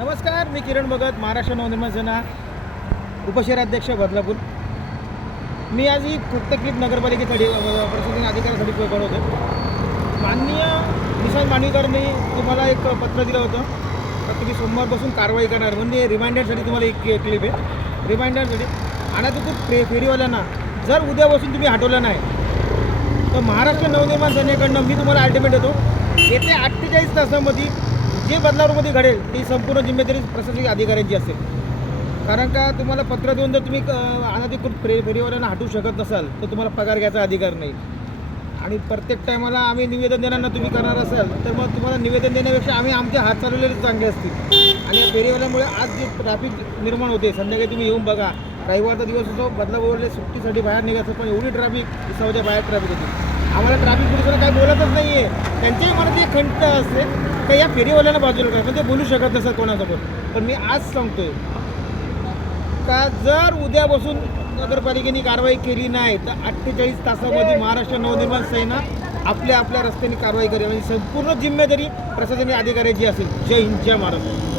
नमस्कार, मी किरण भगत, महाराष्ट्र नवनिर्माण सेना उपशहराध्यक्ष बदलापूर. मी आज ही फक्त क्लिप नगरपालिकेसाठी प्रशासकीय अधिकाऱ्यासाठी बनवतो. माननीय निशांत मांडवीकरांनी तुम्हाला एक पत्र दिलं होतं तर तुम्ही सोमवारपासून कारवाई करणार, म्हणजे रिमाइंडरसाठी तुम्हाला एक क्लिप आहे. रिमाइंडरसाठी अनाधिकृत फेरीवाल्यांना जर उद्यापासून तुम्ही हटवलं नाही तर महाराष्ट्र नवनिर्माण सेनेकडनं मी तुम्हाला अल्टिमेट देतो. येत्या 48 तासामध्ये जे बदलापूरमध्ये घडेल ती संपूर्ण जिम्मेदारी प्रशासकीय अधिकाऱ्यांची असेल. कारण का तुम्हाला पत्र देऊन जर तुम्ही अनधिकृत फेरीवाल्यांना हटवू शकत नसाल तर तुम्हाला पगार घ्यायचा अधिकार नाही. आणि प्रत्येक टायमाला आम्ही निवेदन देणार ना तुम्ही करणार असाल तर मग तुम्हाला निवेदन देण्यापेक्षा आम्ही आमचे हात चालवलेले चांगले असतील. आणि या फेरीवाल्यामुळे आज जे ट्रॅफिक निर्माण होते, संध्याकाळी तुम्ही येऊन बघा, रविवारचा दिवस असो, बदलापूरले सुट्टीसाठी बाहेर निघायचं पण एवढी ट्रॅफिक दिसावच्या बाहेर ट्रॅफिक होती. आम्हाला ट्रॅफिक पोलिसांना काही बोलतच नाही आहे. त्यांच्याही मनात एक खंत असते का या फेरीवाल्यांना बाजूला काय, म्हणजे बोलू शकत नसतात कोणासोबत. पण मी आज सांगतोय का जर उद्यापासून नगरपालिकेने कारवाई केली नाही तर 48 तासामध्ये महाराष्ट्र नवनिर्माण सेना आपल्या रस्त्याने कारवाई करेल आणि संपूर्ण जिम्मेदारी प्रशासकीय अधिकाऱ्याची असेल. जय हिंद, जय महाराष्ट्र.